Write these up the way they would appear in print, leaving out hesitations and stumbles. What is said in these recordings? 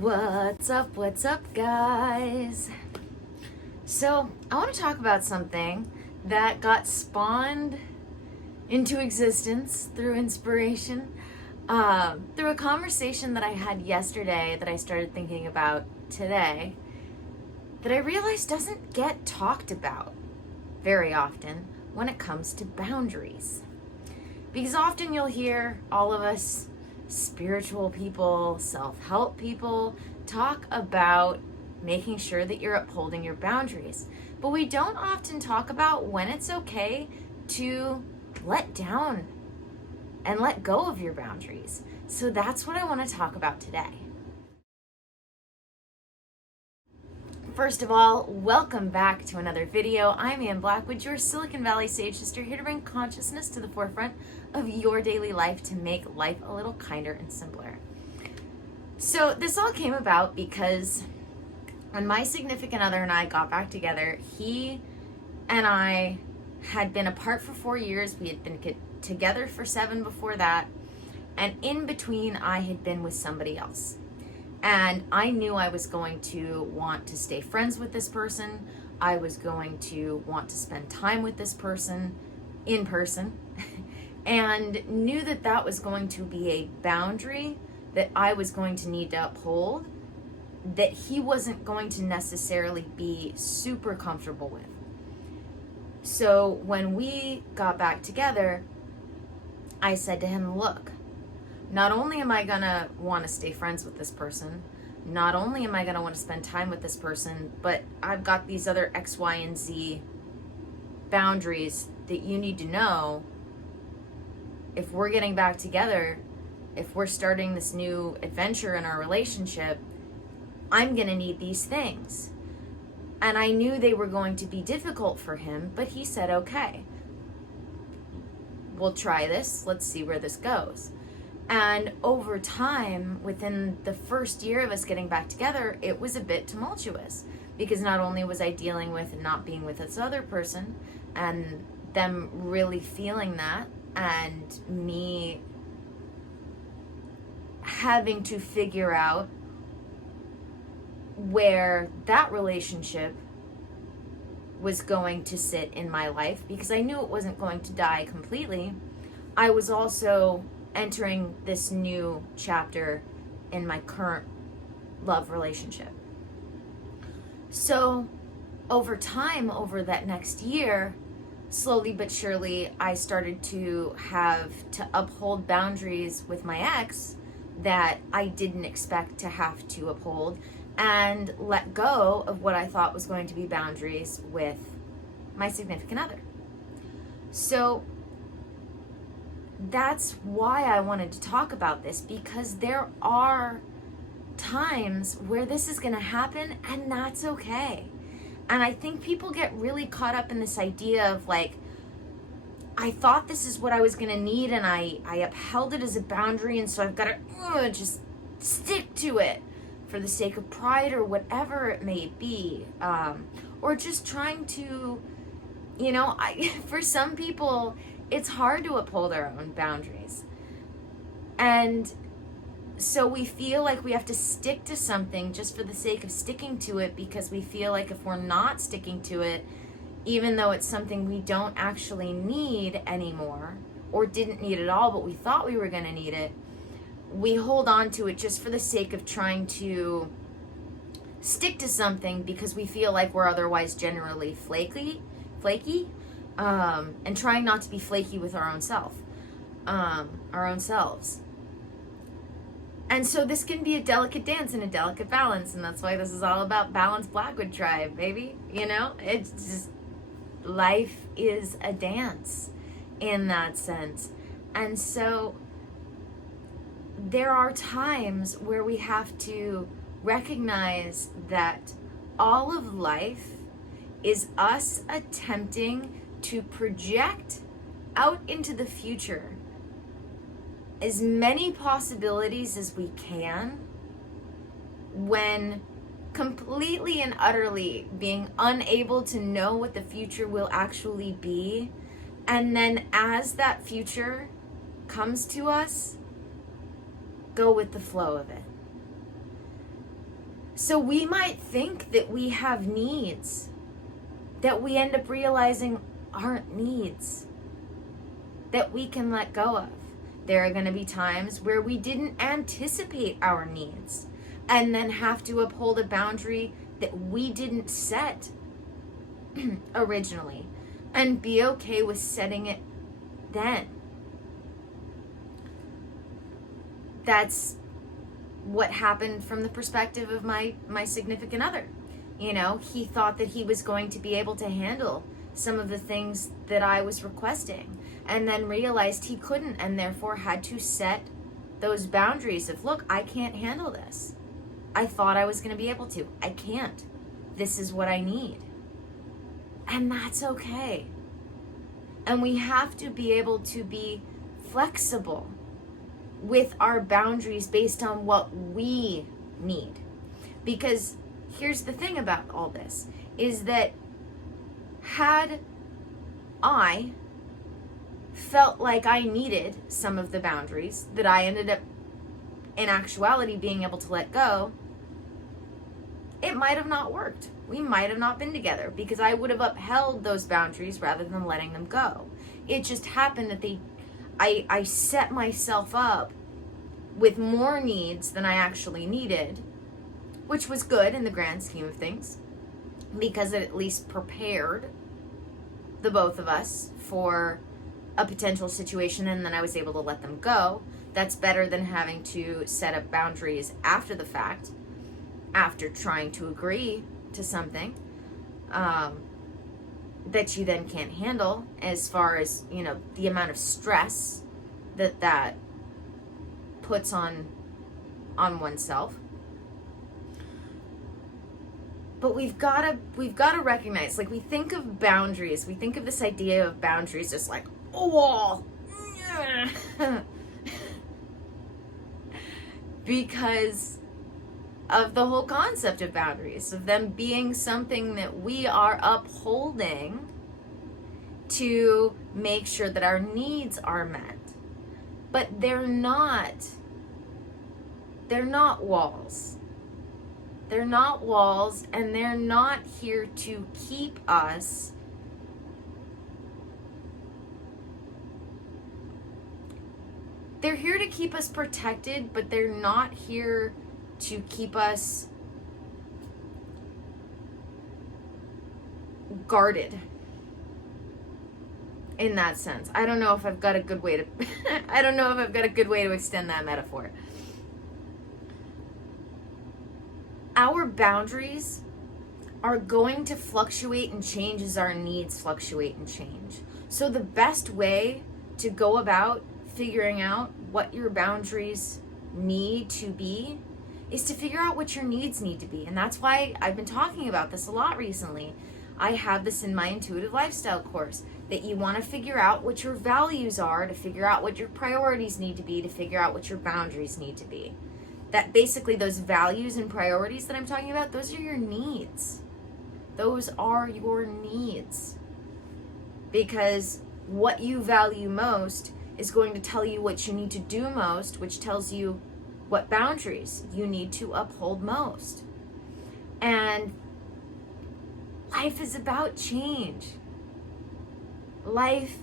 What's up, guys? So, I want to talk about something that got spawned into existence through inspiration, through a conversation that I had yesterday that I started thinking about today, that I realized doesn't get talked about very often when it comes to boundaries. Because often you'll hear all of us spiritual people, self-help people talk about making sure that you're upholding your boundaries. But we don't often talk about when it's okay to let down and let go of your boundaries. So that's what I want to talk about today. First of all, welcome back to another video. I'm Ann Blackwood, your Silicon Valley Sage Sister, here to bring consciousness to the forefront of your daily life to make life a little kinder and simpler. So this all came about because when my significant other and I got back together, he and I had been apart for 4 years. We had been together for 7 before that. And in between, I had been with somebody else. And I knew I was going to want to stay friends with this person. I was going to want to spend time with this person in person. And knew that that was going to be a boundary that I was going to need to uphold, that he wasn't going to necessarily be super comfortable with. So when we got back together, I said to him, look, not only am I gonna want to stay friends with this person, not only am I gonna want to spend time with this person, but I've got these other X, Y, and Z boundaries that you need to know. If we're getting back together, if we're starting this new adventure in our relationship, I'm gonna need these things. And I knew they were going to be difficult for him, but he said, okay, we'll try this. Let's see where this goes. And over time, within the first year of us getting back together, it was a bit tumultuous because not only was I dealing with not being with this other person and them really feeling that, and me having to figure out where that relationship was going to sit in my life, because I knew it wasn't going to die completely. I was also entering this new chapter in my current love relationship. So over time, over that next year, slowly but surely, I started to have to uphold boundaries with my ex that I didn't expect to have to uphold, and let go of what I thought was going to be boundaries with my significant other. So that's why I wanted to talk about this, because there are times where this is going to happen, and that's okay. And I think people get really caught up in this idea of like, I thought this is what I was going to need, and I upheld it as a boundary, and so I've got to just stick to it for the sake of pride or whatever it may be. Or just trying to, for some people, it's hard to uphold our own boundaries. And so we feel like we have to stick to something just for the sake of sticking to it, because we feel like if we're not sticking to it, even though it's something we don't actually need anymore, or didn't need at all, but we thought we were going to need it, we hold on to it just for the sake of trying to stick to something because we feel like we're otherwise generally flaky, and trying not to be flaky with our own selves. And so this can be a delicate dance and a delicate balance, and that's why this is all about Balanced Blackwood Tribe, baby. It's just, life is a dance in that sense. And so there are times where we have to recognize that all of life is us attempting to project out into the future as many possibilities as we can, when completely and utterly being unable to know what the future will actually be. And then as that future comes to us, go with the flow of it. So we might think that we have needs that we end up realizing aren't needs that we can let go of. There are going to be times where we didn't anticipate our needs and then have to uphold a boundary that we didn't set originally, and be okay with setting it then. That's what happened from the perspective of my significant other. You know, he thought that he was going to be able to handle some of the things that I was requesting, and then realized he couldn't, and therefore had to set those boundaries of, look, I can't handle this. I thought I was going to be able to. I can't. This is what I need. And that's okay. And we have to be able to be flexible with our boundaries based on what we need. Because here's the thing about all this, is that had I felt like I needed some of the boundaries that I ended up in actuality being able to let go, it might have not worked. We might have not been together because I would have upheld those boundaries rather than letting them go. It just happened that I set myself up with more needs than I actually needed, which was good in the grand scheme of things, because it at least prepared the both of us for a potential situation, and then I was able to let them go. That's better than having to set up boundaries after the fact, after trying to agree to something that you then can't handle, as far as, you know, the amount of stress that puts on oneself. But we've got to recognize, like, we think of boundaries, we think of this idea of boundaries as like a wall. Because of the whole concept of boundaries, of them being something that we are upholding to make sure that our needs are met. But they're not walls. They're not walls, and they're not here to keep us they're here to keep us protected, but they're not here to keep us guarded in that sense. I don't know if I've got a good way to I don't know if I've got a good way to extend that metaphor. Our boundaries are going to fluctuate and change as our needs fluctuate and change. So the best way to go about figuring out what your boundaries need to be is to figure out what your needs need to be. And that's why I've been talking about this a lot recently. I have this in my intuitive lifestyle course, that you want to figure out what your values are, to figure out what your priorities need to be, to figure out what your boundaries need to be. That basically those values and priorities that I'm talking about, those are your needs. Those are your needs. Because what you value most is going to tell you what you need to do most, which tells you what boundaries you need to uphold most. And life is about change. Life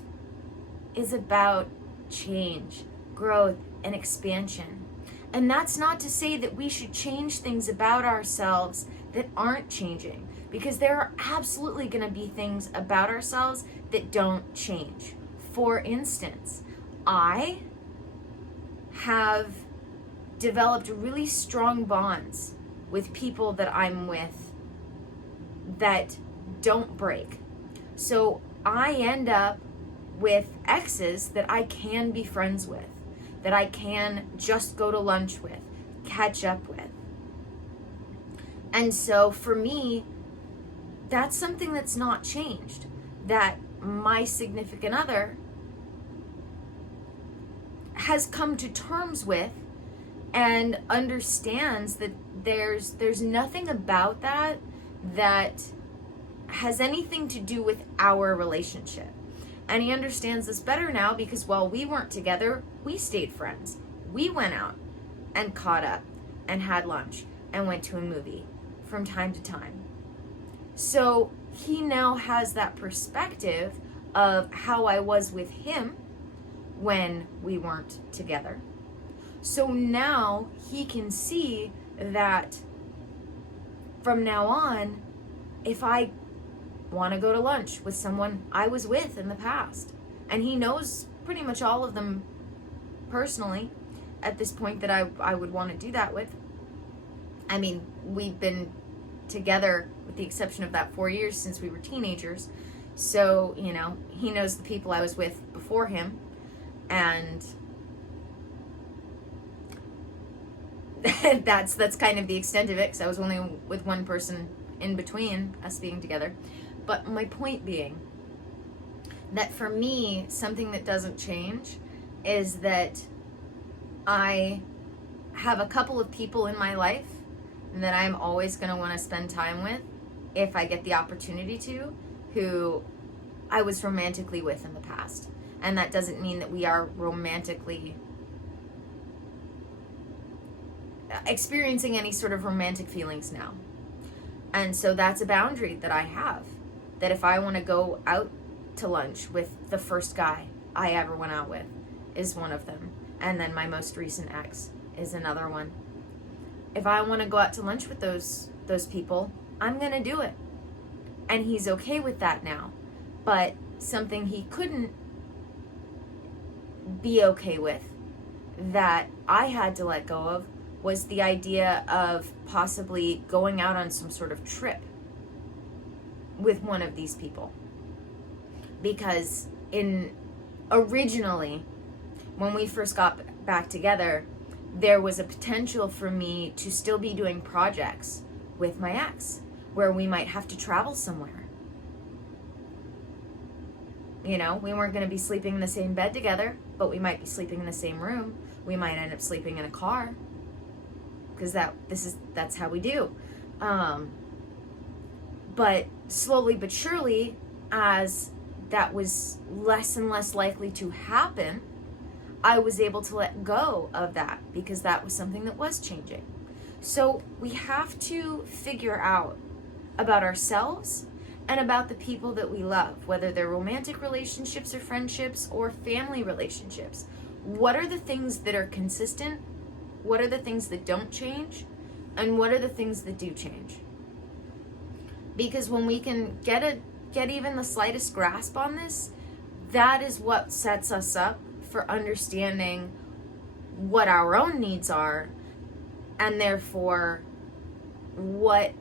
is about change, growth, and expansion. And that's not to say that we should change things about ourselves that aren't changing, because there are absolutely going to be things about ourselves that don't change. For instance, I have developed really strong bonds with people that I'm with that don't break. So I end up with exes that I can be friends with, that I can just go to lunch with, catch up with. And so for me, that's something that's not changed, that my significant other has come to terms with and understands that there's nothing about that has anything to do with our relationship. And he understands this better now, because while we weren't together, we stayed friends. We went out and caught up and had lunch and went to a movie from time to time. So he now has that perspective of how I was with him when we weren't together. So now he can see that from now on, if I want to go to lunch with someone I was with in the past, and he knows pretty much all of them personally at this point that I would want to do that with. I mean, we've been together with the exception of that 4 years since we were teenagers. So, you know, he knows the people I was with before him, and that's kind of the extent of it, because I was only with one person in between us being together. But my point being that for me, something that doesn't change is that I have a couple of people in my life that I'm always going to want to spend time with if I get the opportunity to, who I was romantically with in the past. And that doesn't mean that we are romantically experiencing any sort of romantic feelings now. And so that's a boundary that I have, that if I want to go out to lunch with the first guy I ever went out with is one of them, and then my most recent ex is another one. If I want to go out to lunch with those people, I'm going to do it. And he's okay with that now. But something he couldn't be okay with, that I had to let go of, was the idea of possibly going out on some sort of trip with one of these people. Because originally, when we first got back together, there was a potential for me to still be doing projects with my ex, where we might have to travel somewhere. You know, we weren't going to be sleeping in the same bed together, but we might be sleeping in the same room. We might end up sleeping in a car, because that's how we do. But slowly but surely, as that was less and less likely to happen, I was able to let go of that, because that was something that was changing. So we have to figure out about ourselves and about the people that we love, whether they're romantic relationships or friendships or family relationships. What are the things that are consistent? What are the things that don't change? And what are the things that do change? Because when we can get even the slightest grasp on this, that is what sets us up for understanding what our own needs are, and therefore what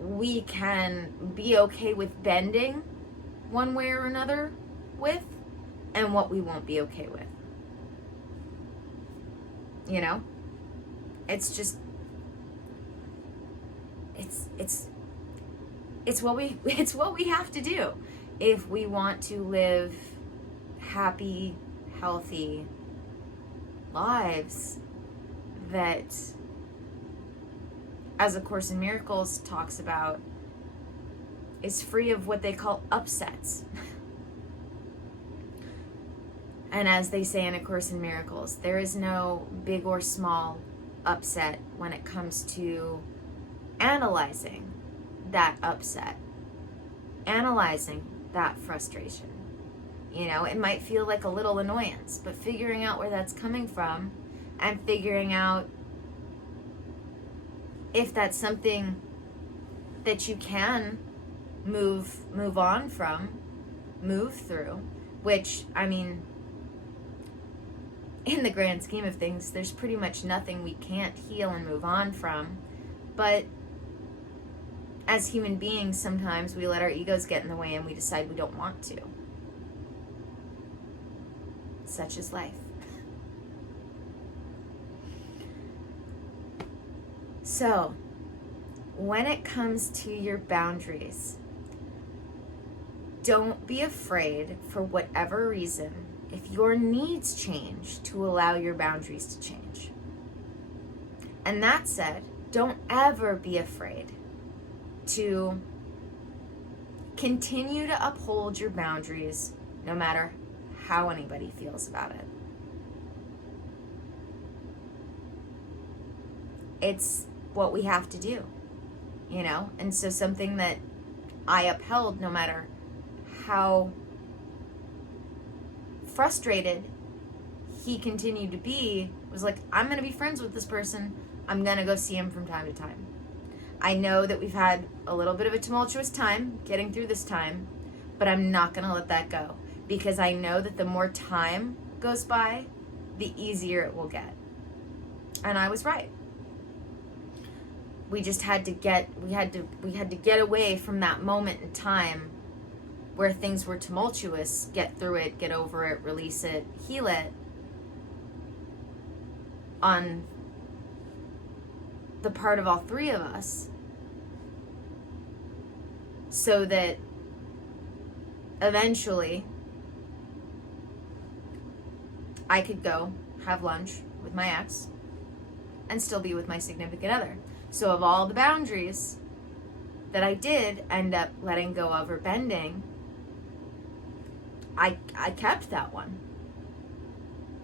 we can be okay with bending one way or another with, and what we won't be okay with. You know? It's just, it's what we have to do if we want to live happy, healthy lives that, as A Course in Miracles talks about, is free of what they call upsets. And as they say in A Course in Miracles, there is no big or small upset when it comes to analyzing that upset, analyzing that frustration. You know, it might feel like a little annoyance, but figuring out where that's coming from and figuring out if that's something that you can move on from, move through, which, I mean, in the grand scheme of things, there's pretty much nothing we can't heal and move on from. But as human beings, sometimes we let our egos get in the way and we decide we don't want to. Such is life. So, when it comes to your boundaries, don't be afraid, for whatever reason, if your needs change, to allow your boundaries to change. And that said, don't ever be afraid to continue to uphold your boundaries no matter how anybody feels about it. It's what we have to do, you know? And so something that I upheld, no matter how frustrated he continued to be, was like, I'm going to be friends with this person. I'm going to go see him from time to time. I know that we've had a little bit of a tumultuous time getting through this time, but I'm not going to let that go, because I know that the more time goes by, the easier it will get. And I was right. We just had to get away from that moment in time where things were tumultuous, get through it, get over it, release it, heal it, on the part of all three of us, so that eventually I could go have lunch with my ex and still be with my significant other. So of all the boundaries that I did end up letting go of or bending, I kept that one,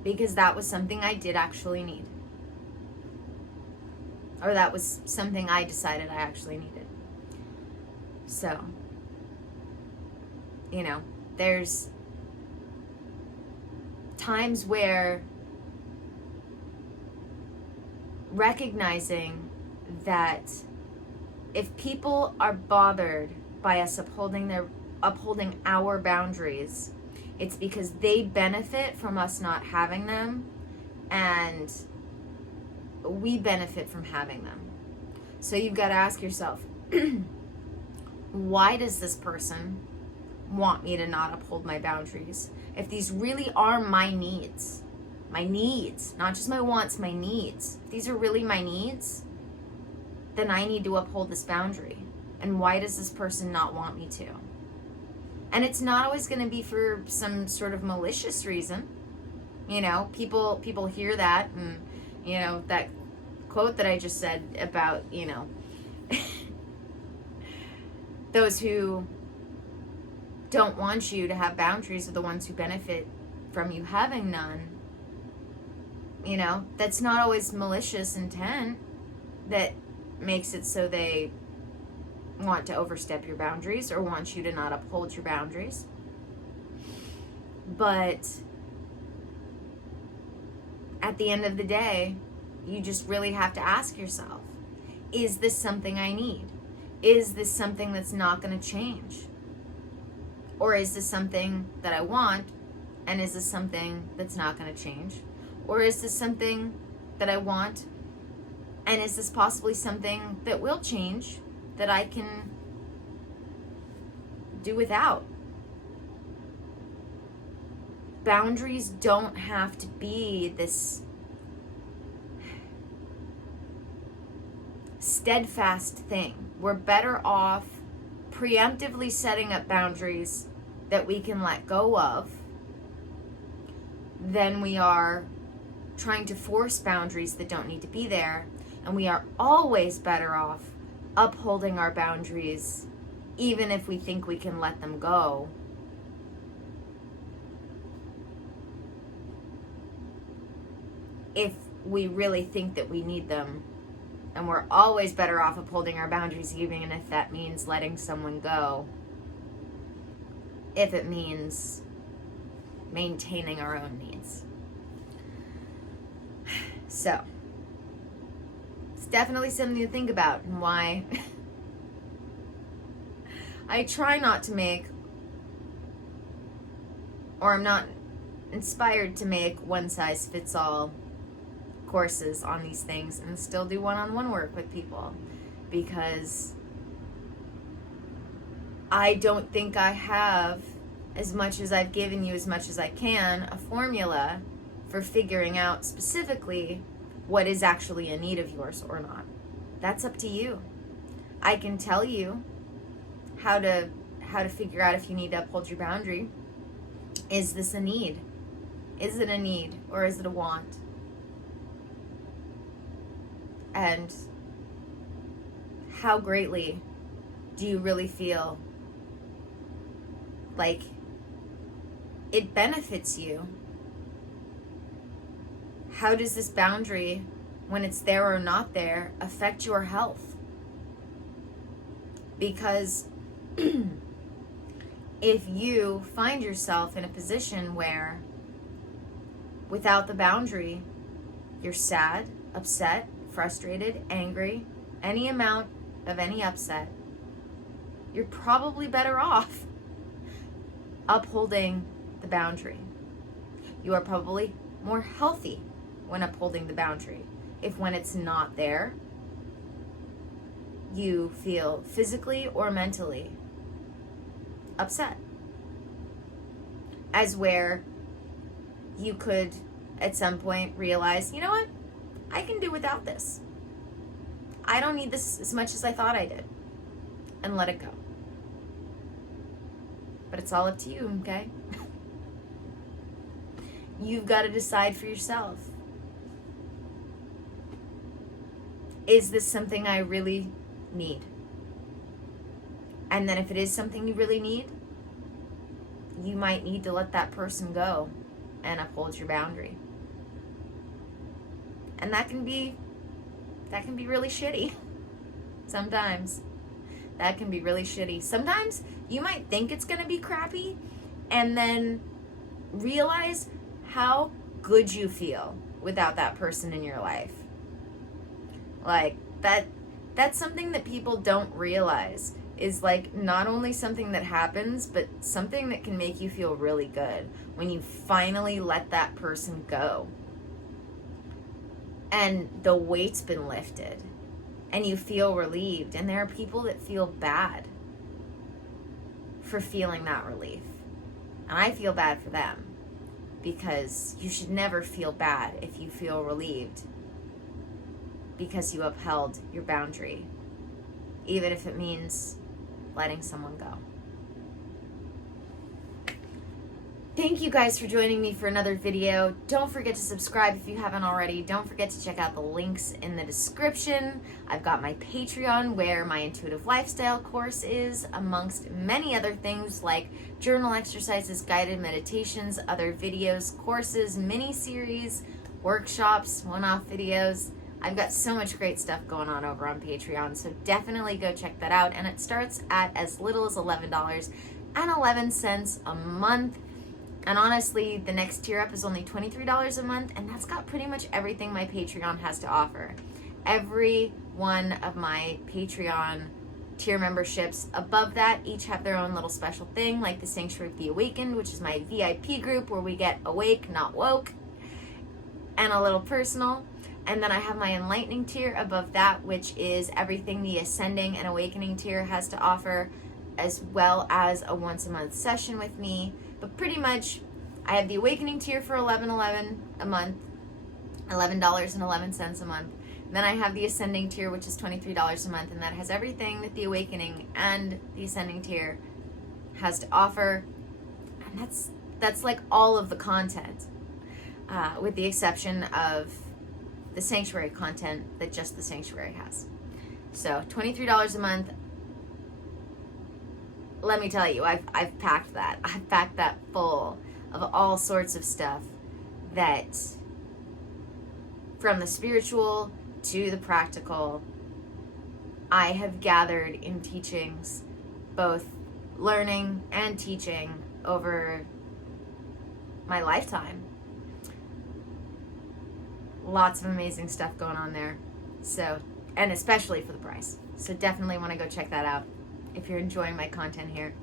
because that was something I did actually need. Or that was something I decided I actually needed. So, you know, there's times where recognizing that if people are bothered by us upholding our boundaries, it's because they benefit from us not having them, and we benefit from having them. So you've got to ask yourself, why does this person want me to not uphold my boundaries? If these really are my needs, not just my wants, my needs, if these are really my needs, then I need to uphold this boundary. And why does this person not want me to? And it's not always going to be for some sort of malicious reason. You know, people hear that, and, you know, that quote that I just said about, you know, those who don't want you to have boundaries are the ones who benefit from you having none. You know, that's not always malicious intent that makes it so they want to overstep your boundaries or want you to not uphold your boundaries. But at the end of the day, you just really have to ask yourself, is this something I need? Is this something that's not going to change? Or is this something that I want, and is this something that's not going to change? Or is this something that I want, and is this possibly something that will change, that I can do without? Boundaries don't have to be this steadfast thing. We're better off preemptively setting up boundaries that we can let go of than we are trying to force boundaries that don't need to be there. And we are always better off upholding our boundaries, even if we think we can let them go, if we really think that we need them. And we're always better off upholding our boundaries, even if that means letting someone go, if it means maintaining our own needs. So, it's definitely something to think about, and why I try not to make, or I'm not inspired to make, one-size-fits-all courses on these things, and still do one-on-one work with people, because I don't think I have, as much as I've given you as much as I can, a formula for figuring out specifically what is actually a need of yours or not. That's up to you. I can tell you how to figure out if you need to uphold your boundary. Is this a need? Is it a need, or is it a want? And how greatly do you really feel like it benefits you? How does this boundary when it's there or not there, affect your health. Because if you find yourself in a position where without the boundary, you're sad, upset, frustrated, angry, any amount of any upset, you're probably better off upholding the boundary. You are probably more healthy when upholding the boundary. If when it's not there, you feel physically or mentally upset. As where you could at some point realize, you know what? I can do without this. I don't need this as much as I thought I did. And let it go. But it's all up to you, okay? You've got to decide for yourself. Is this something I really need? And then if it is something you really need, you might need to let that person go and uphold your boundary. And that can be really shitty. Sometimes. That can be really shitty. Sometimes you might think it's going to be crappy and then realize how good you feel without that person in your life. Like, that's something that people don't realize is like not only something that happens, but something that can make you feel really good when you finally let that person go. And the weight's been lifted and you feel relieved. And there are people that feel bad for feeling that relief. And I feel bad for them, because you should never feel bad if you feel relieved because you upheld your boundary, even if it means letting someone go. Thank you guys for joining me for another video. Don't forget to subscribe if you haven't already. Don't forget to check out the links in the description. I've got my Patreon where my intuitive lifestyle course is, amongst many other things like journal exercises, guided meditations, other videos, courses, mini-series, workshops, one-off videos. I've got so much great stuff going on over on Patreon, so definitely go check that out. And it starts at as little as $11.11 a month. And honestly, the next tier up is only $23 a month, and that's got pretty much everything my Patreon has to offer. Every one of my Patreon tier memberships above that each have their own little special thing, like the Sanctuary of the Awakened, which is my VIP group where we get awake, not woke, and a little personal. And then I have my enlightening tier above that, which is everything the ascending and awakening tier has to offer, as well as a once a month session with me. But pretty much, I have the awakening tier for $11.11 a month, $11.11 a month. And then I have the ascending tier, which is $23 a month, and that has everything that the awakening and the ascending tier has to offer. And that's like all of the content, with the exception of the sanctuary content that just the sanctuary has. So $23 a month. Let me tell you, I've packed that. I've packed that full of all sorts of stuff that, from the spiritual to the practical, I have gathered in teachings, both learning and teaching over my lifetime. Lots of amazing stuff going on there. So, and especially for the price. So definitely want to go check that out if you're enjoying my content here.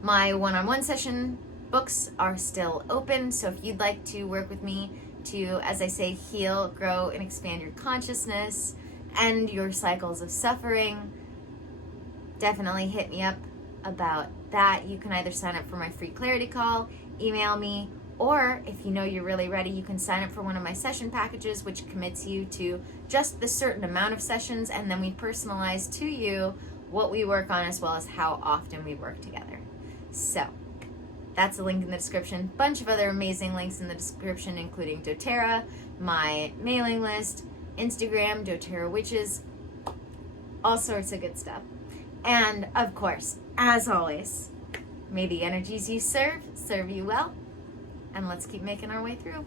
My one-on-one session books are still open, so if you'd like to work with me to, as I say, heal, grow, and expand your consciousness, end your cycles of suffering, definitely hit me up about that. You can either sign up for my free clarity call, email me, or if you know you're really ready, you can sign up for one of my session packages, which commits you to just the certain amount of sessions, and then we personalize to you what we work on, as well as how often we work together. So that's a link in the description. Bunch of other amazing links in the description, including dōTERRA, my mailing list, Instagram, dōTERRA Witches, all sorts of good stuff. And of course, as always, may the energies you serve you well, and let's keep making our way through.